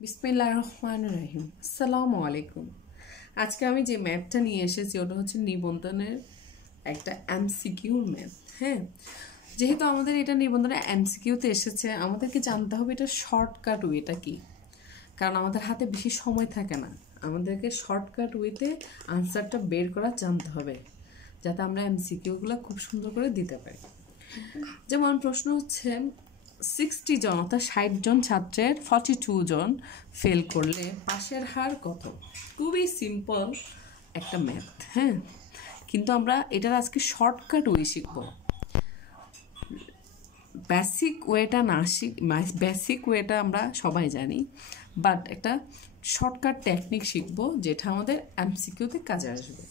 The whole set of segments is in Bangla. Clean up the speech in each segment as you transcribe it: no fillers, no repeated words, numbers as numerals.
বিসমিল্লাহির রহমানির রহিম। আসসালামু আলাইকুম। আজকে আমি যে ম্যাথটা নিয়ে এসেছি ওটা হচ্ছে নিবন্ধনের একটা এমসিকিউর ম্যাথ। হ্যাঁ, যেহেতু আমাদের এটা নিবন্ধনের এমসিকিউতে এসেছে, আমাদেরকে জানতে হবে এটা শর্টকাট ওয়েটা কি। কারণ আমাদের হাতে বেশি সময় থাকে না, আমাদেরকে শর্টকাট ওয়েতে আনসারটা বের করা জানতে হবে, যাতে আমরা এমসিকিউগুলো খুব সুন্দর করে দিতে পারি। যেমন প্রশ্ন হচ্ছে 60 জন অর্থাৎ 60 জন ছাত্রের 42 জন ফেল করলে পাশের হার কত? খুবই সিম্পল একটা ম্যাথ। হ্যাঁ, কিন্তু আমরা এটার আজকে শর্টকাট ওয়ে শিখব। বেসিক ওয়েটা না বেসিক ওয়েটা আমরা সবাই জানি, বাট একটা শর্টকাট টেকনিক শিখব যেটা আমাদের এমসিকিউতে কাজে আসবে।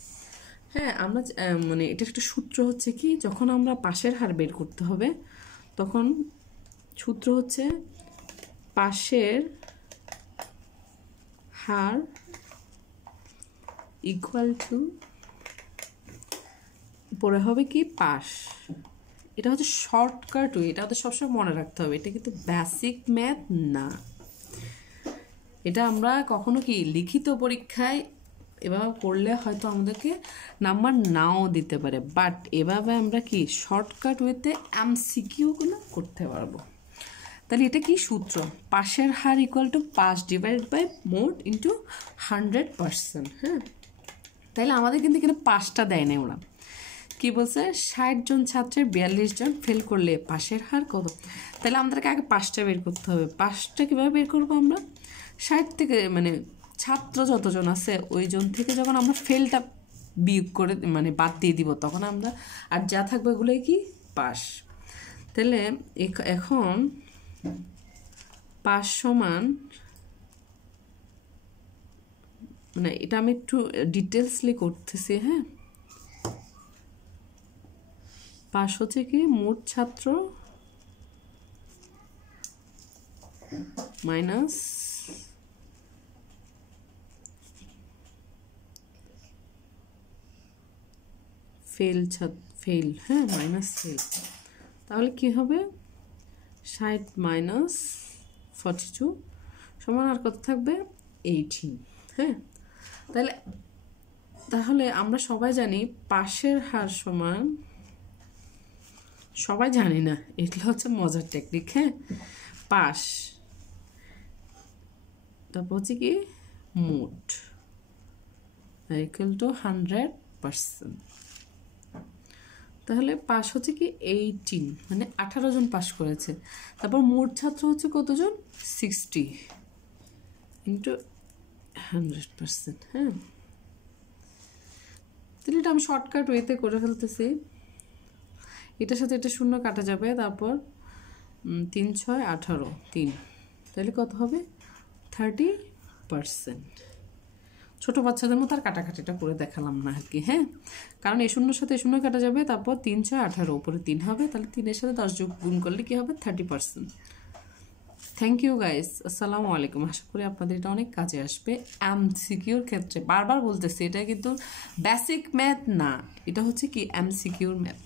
হ্যাঁ, আমরা মানে এটা একটা সূত্র হচ্ছে কি, যখন আমরা পাশের হার বের করতে হবে তখন সূত্র হচ্ছে পাশের হার ইকুয়াল টু পরে হবে কি পাশ। এটা হচ্ছে শর্টকাট ওয়ে, এটা আমাদের সবসময় মনে রাখতে হবে। এটা কিন্তু বেসিক ম্যাথ না। এটা আমরা কখনো কি লিখিত পরীক্ষায় এভাবে করলে হয়তো আমাদেরকে নাম্বার নাও দিতে পারে, বাট এভাবে আমরা কি শর্টকাট ওয়েতে এমসিকিউগুলো করতে পারবো। তাহলে এটা কি সূত্র? পাশের হার ইকুয়াল টু পাশ ডিভাইড বাই মোট ইন্টু 100%। হ্যাঁ, তাহলে আমাদের কিন্তু এখানে পাঁচটা দেয় না। ওরা কি বলছে? 60 জন ছাত্রের 42 জন ফেল করলে পাশের হার কত? তাহলে আমাদেরকে আগে পাঁচটা বের করতে হবে। পাঁচটা কীভাবে বের করবো? আমরা 60 থেকে মানে ছাত্র যতজন আছে ওই জন থেকে যখন আমরা ফেলটা বিয়োগ করে মানে বাদ দিয়ে দিব, তখন আমরা আর যা থাকবে এগুলোই কি পাশ। তাহলে এখন পাশ সমান, মানে এটা আমি একটু ডিটেলসলি করতেছি। হ্যাঁ, পাশ হচ্ছে কি মোট ছাত্র মাইনাস ফেল। হ্যাঁ, মাইনাস ফেল। তাহলে কি হবে? 60 মাইনাস 42 সমান আর কত থাকবে? 18। হ্যাঁ, তাহলে আমরা সবাই জানি পাশের হার সমান, সবাই জানি না, এগুলো হচ্ছে মজার টেকনিক। হ্যাঁ, পাশ তারপর হচ্ছে কি মোট ইকুয়াল টু 100%। তাহলে পাশ হচ্ছে কি 18, মানে 18 জন পাশ করেছে। তারপর মোট ছাত্র হচ্ছে কতজন? 60 ইন্টু 100%। হ্যাঁ, তাহলে এটা আমি শর্টকাট ওয়েতে করে ফেলতেছি। এটার সাথে এটা শূন্য কাটা যাবে, তারপর 3 6 18 3, তাহলে কত হবে? 30%। ছোটো বাচ্চাদের মতো আর কাটাকাটিটা করে দেখালাম না আর কি। হ্যাঁ, কারণ এই শূন্যর সাথে শূন্য কাটা যাবে, তারপর 3 6 18 উপরে 3 হবে, তাহলে 3-এর সাথে 10 যোগ গুণ করলে কি হবে? 30%। থ্যাংক ইউ গাইস, আসসালামু আলাইকুম। আশা করি আপনাদের এটা অনেক কাজে আসবে এমসিকিউর ক্ষেত্রে। বারবার বলতেছি, এটা কিন্তু বেসিক ম্যাথ না, এটা হচ্ছে কি এমসিকিউর ম্যাথ।